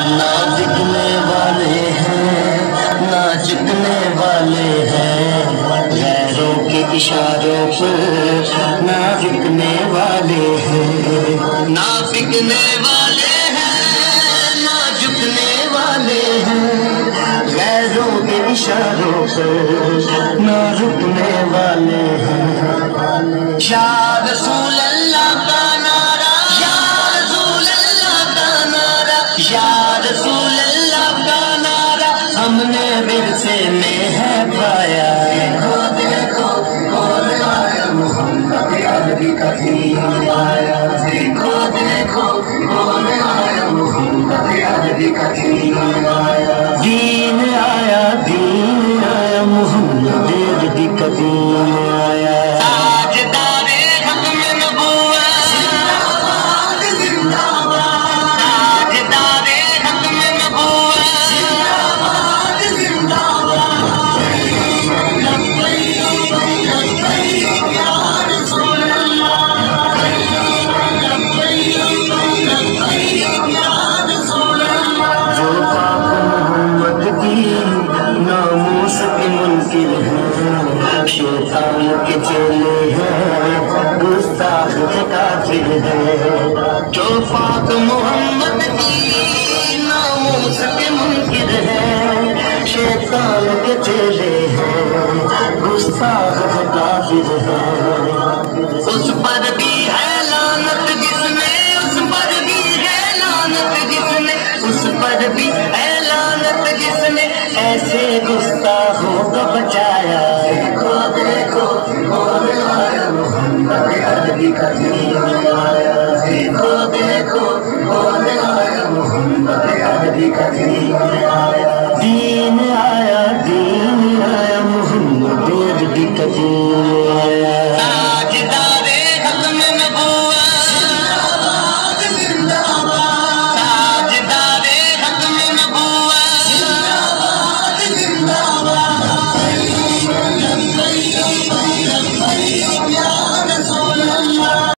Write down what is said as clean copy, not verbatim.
نہ بکنے والے ہیں نہ جتنے والے ہیں، غیروں کے اشاروں پر نہ بکنے والے ہیں، نہ بکنے والے ہیں نہ جھکنے والے ہیں، غیروں کے اشاروں پر نہ رکنے والے ہیں۔ یا رسول اللہ کا نعرہ، یا رسول اللہ کا نعرہ، یا رسول اللہ کا نعرہ ہم نے ورثے میں ہے پایا۔ دیکھو دیکھو کون آیا، محمد عربی کا دین آیا۔ دیکھو دیکھو کون آیا، محمد عربی کا دین آیا۔ دین آیا دین آیا، محمد عربی کا دین آیا۔ شیطان کے چیلے ہیں، گستاخ کافر ہیں، جو پاک محمد کی ناموس کے منکر ہیں، شیطان کے چیلے ہیں، گستاخ کافر ہیں۔ اس پر بھی ہے لعنت جس نے، اس پر بھی ہے لعنت جس نے، اس پر بھی ہے لعنت جس نے ایسے گستاخوں کو بچایا۔ عربی کا دین آیا۔ دیکھو دیکھو کون آیا، محمد عربی کا دین آیا۔